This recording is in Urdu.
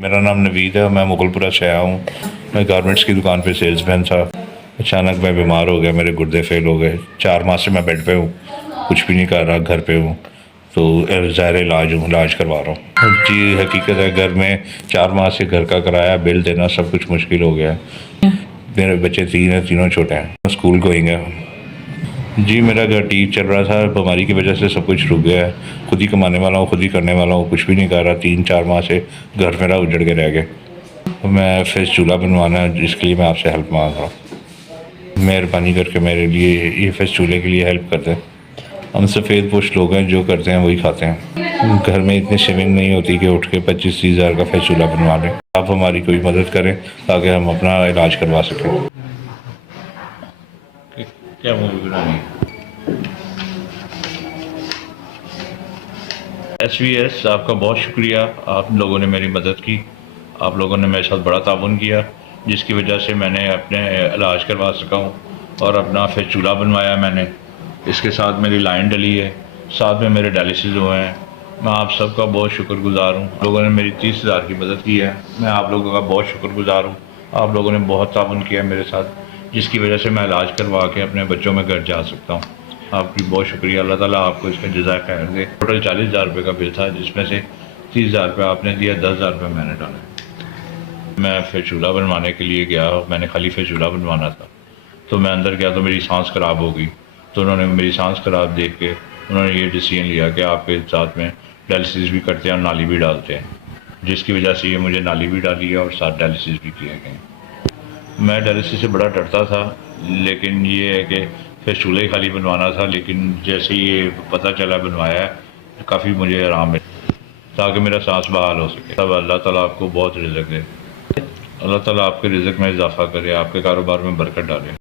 میرا نام نوید ہے، میں مغلپورہ سے آیا ہوں۔ میں گارمنٹس کی دکان پہ سیلز مین تھا۔ اچانک میں بیمار ہو گیا، میرے گردے فیل ہو گئے۔ 4 ماہ سے میں بیڈ پہ ہوں، کچھ بھی نہیں کر رہا، گھر پہ ہوں، تو ظاہر علاج کروا رہا ہوں۔ جی حقیقت ہے، گھر میں 4 ماہ سے گھر کا کرایہ بل دینا سب کچھ مشکل ہو گیا ہے۔ میرے بچے 3 ہیں، تینوں چھوٹے ہیں، اسکول گوئنگ ہے۔ جی میرا گھر ٹھیک چل رہا تھا، بیماری کی وجہ سے سب کچھ رک گیا ہے۔ خود ہی کمانے والا ہوں، خود ہی کرنے والا ہوں، کچھ بھی نہیں کر رہا۔ 3-4 ماہ سے گھر میرا اجڑ کے رہ گیا۔ میں فیس چولہا بنوانا ہے، جس کے لیے میں آپ سے ہیلپ مانگ رہا ہوں۔ مہربانی کر کے میرے لیے یہ فیس چولہے کے لیے ہیلپ کر دیں۔ ہم سفید پوش لوگ ہیں، جو کرتے ہیں وہی کھاتے ہیں۔ گھر میں اتنی سیونگ نہیں ہوتی کہ اٹھ کے 25-30 ہزار کا فیس چولہا بنوا لیں۔ آپ ہماری کوئی مدد کریں تاکہ ہم اپنا علاج کروا سکیں۔ کیا مووی بنانی ہے؟ SVS آپ کا بہت شکریہ، آپ لوگوں نے میری مدد کی، آپ لوگوں نے میرے ساتھ بڑا تعاون کیا، جس کی وجہ سے میں نے اپنے علاج کروا سکا ہوں اور اپنا فیس چولہا بنوایا میں نے۔ اس کے ساتھ میری لائن ڈلی ہے، ساتھ میں میرے ڈائلسس ہوئے ہیں۔ میں آپ سب کا بہت شکر گزار ہوں۔ لوگوں نے میری 30 ہزار کی مدد کی ہے، میں آپ لوگوں کا بہت شکر گزار ہوں۔ آپ لوگوں نے بہت تعاون کیا میرے ساتھ، جس کی وجہ سے میں علاج کروا کے اپنے بچوں میں گھر جا سکتا ہوں۔ آپ کی بہت شکریہ، اللہ تعالیٰ آپ کو اس میں جزائے خیر دے۔ ٹوٹل 40 ہزار روپے کا بل تھا، جس میں سے 30 ہزار روپے آپ نے دیا، 10 ہزار روپے میں نے ڈالے۔ میں فیس چولہا بنوانے کے لیے گیا، میں نے خالی فیس چولہا بنوانا تھا، تو میں اندر گیا تو میری سانس خراب ہو گئی۔ تو انہوں نے میری سانس خراب دیکھ کے انہوں نے یہ ڈیسیژن لیا کہ آپ کے ساتھ میں ڈائلسس بھی کرتے ہیں اور نالی بھی ڈالتے ہیں، جس کی وجہ سے یہ مجھے نالی بھی ڈالی ہے اور ساتھ ڈائلسس بھی کیے گئے۔ میں ڈائلسس سے بڑا ڈرتا تھا، لیکن یہ ہے کہ فیس چولہا ہی خالی بنوانا تھا، لیکن جیسے یہ پتہ چلا بنوایا ہے، کافی مجھے آرام ملا تاکہ میرا سانس بحال ہو سکے۔ تب اللہ تعالیٰ آپ کو بہت رزق دے، اللہ تعالیٰ آپ کے رزق میں اضافہ کرے، آپ کے کاروبار میں برکت ڈالے۔